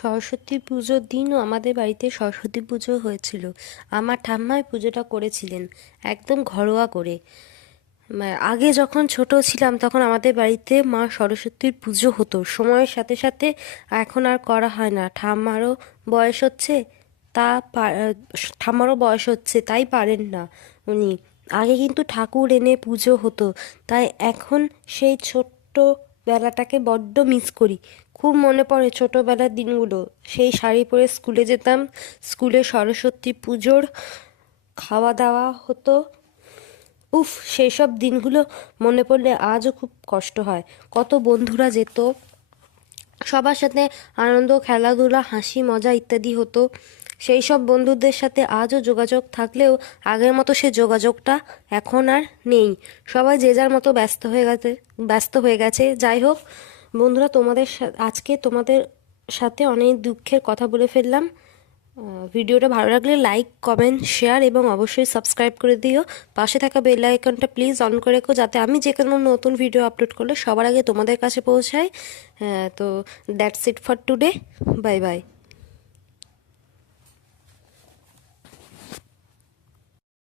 সরস্বতী পুজোর দিনও আমাদের বাড়িতে সরস্বতী পুজো হয়েছিল। আমার ঠাম্মাই পুজোটা করেছিলেন একদম ঘরোয়া করে। আগে যখন ছোট ছিলাম তখন আমাদের বাড়িতে মা সরস্বতীর পুজো হতো সময়ের সাথে সাথে। এখন আর করা হয় না, ঠাম্মারও বয়স হচ্ছে, তা ঠাম্মারও বয়স হচ্ছে তাই পারেন না উনি। আগে কিন্তু ঠাকুর এনে পুজো হতো, তাই এখন সেই ছোট্ট বেলাটাকে বড্ড মিস করি। খুব মনে পড়ে ছোটবেলার দিনগুলো, সেই শাড়ি পরে স্কুলে যেতাম, স্কুলে সরস্বতী পুজোর খাওয়া দাওয়া হতো। উফ, সেই সব দিনগুলো মনে পড়লে আজও খুব কষ্ট হয়। কত বন্ধুরা যেত, সবার সাথে আনন্দ, খেলাধুলা, হাসি মজা ইত্যাদি হতো। সেই সব বন্ধুদের সাথে আজও যোগাযোগ থাকলেও আগের মতো সে যোগাযোগটা এখন আর নেই। সবাই যে যার মতো ব্যস্ত হয়ে গেছে। যাই হোক বন্ধুরা, আজকে তোমাদের সাথে অনেক দুঃখের কথা বলে ফেললাম। ভিডিওটা ভালো লাগলে লাইক, কমেন্ট, শেয়ার এবং অবশ্যই সাবস্ক্রাইব করে দিও। পাশে থাকা বেল আইকনটা প্লিজ অন করে রেখো, যাতে আমি যে কোনো নতুন ভিডিও আপলোড করলে সবার আগে তোমাদের কাছে পৌঁছায়। তো that's it for today. Bye bye.